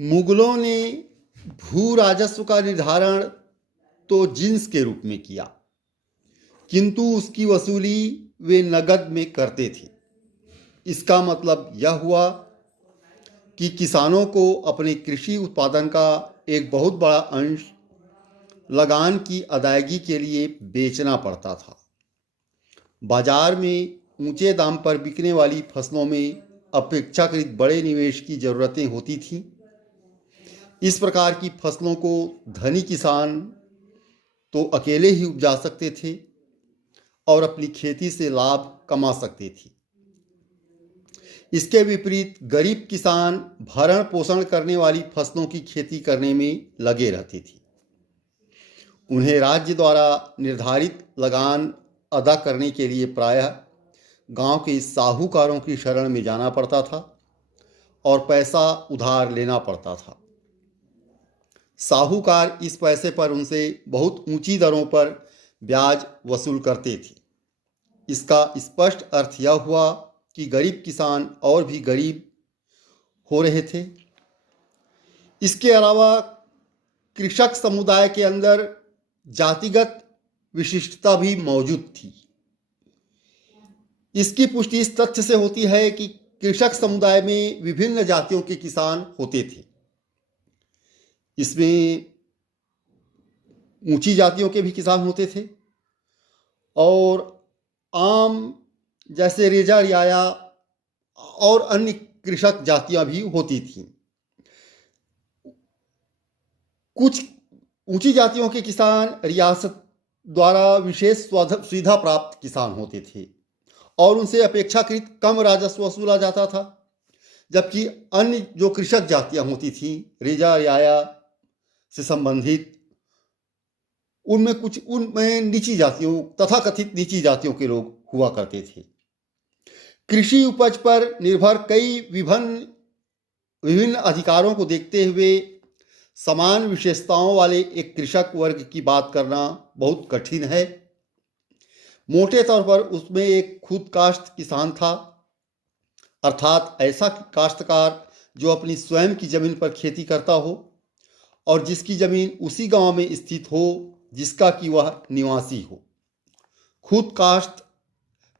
मुगलों ने भू राजस्व का निर्धारण तो जिन्स के रूप में किया, किंतु उसकी वसूली वे नगद में करते थे। इसका मतलब यह हुआ कि किसानों को अपने कृषि उत्पादन का एक बहुत बड़ा अंश लगान की अदायगी के लिए बेचना पड़ता था। बाजार में ऊंचे दाम पर बिकने वाली फसलों में अपेक्षाकृत बड़े निवेश की ज़रूरतें होती थीं। इस प्रकार की फसलों को धनी किसान तो अकेले ही उपजा सकते थे और अपनी खेती से लाभ कमा सकते थे। इसके विपरीत गरीब किसान भरण पोषण करने वाली फसलों की खेती करने में लगे रहते थे। उन्हें राज्य द्वारा निर्धारित लगान अदा करने के लिए प्रायः गांव के साहूकारों की शरण में जाना पड़ता था और पैसा उधार लेना पड़ता था। साहूकार इस पैसे पर उनसे बहुत ऊंची दरों पर ब्याज वसूल करते थे। इसका स्पष्ट अर्थ यह हुआ कि गरीब किसान और भी गरीब हो रहे थे। इसके अलावा कृषक समुदाय के अंदर जातिगत विशिष्टता भी मौजूद थी। इसकी पुष्टि इस तथ्य से होती है कि कृषक समुदाय में विभिन्न जातियों के किसान होते थे। इसमें ऊंची जातियों के भी किसान होते थे और आम जैसे रेजा रियाया और अन्य कृषक जातियां भी होती थीं। कुछ ऊंची जातियों के किसान रियासत द्वारा विशेष सुविधा प्राप्त किसान होते थे और उनसे अपेक्षाकृत कम राजस्व वसूला जाता था, जबकि अन्य जो कृषक जातियां होती थीं रेजा रियाया से संबंधित उनमें नीची जातियों तथाकथित नीची जातियों के लोग हुआ करते थे। कृषि उपज पर निर्भर कई विभिन्न अधिकारों को देखते हुए समान विशेषताओं वाले एक कृषक वर्ग की बात करना बहुत कठिन है। मोटे तौर पर उसमें एक खुद काश्त किसान था, अर्थात ऐसा काश्तकार जो अपनी स्वयं की जमीन पर खेती करता हो और जिसकी जमीन उसी गांव में स्थित हो जिसका कि वह निवासी हो। खुद काश्त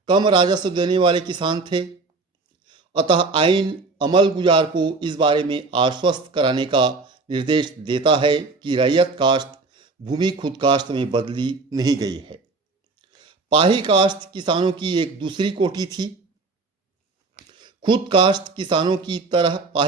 कम राजस्व देने वाले किसान थे, अतः आइन अमल गुजार को इस बारे में आश्वस्त कराने का निर्देश देता है कि रैयत काश्त भूमि खुद काश्त में बदली नहीं गई है। पाही काश्त किसानों की एक दूसरी कोटि थी। खुद काश्त किसानों की तरह पाही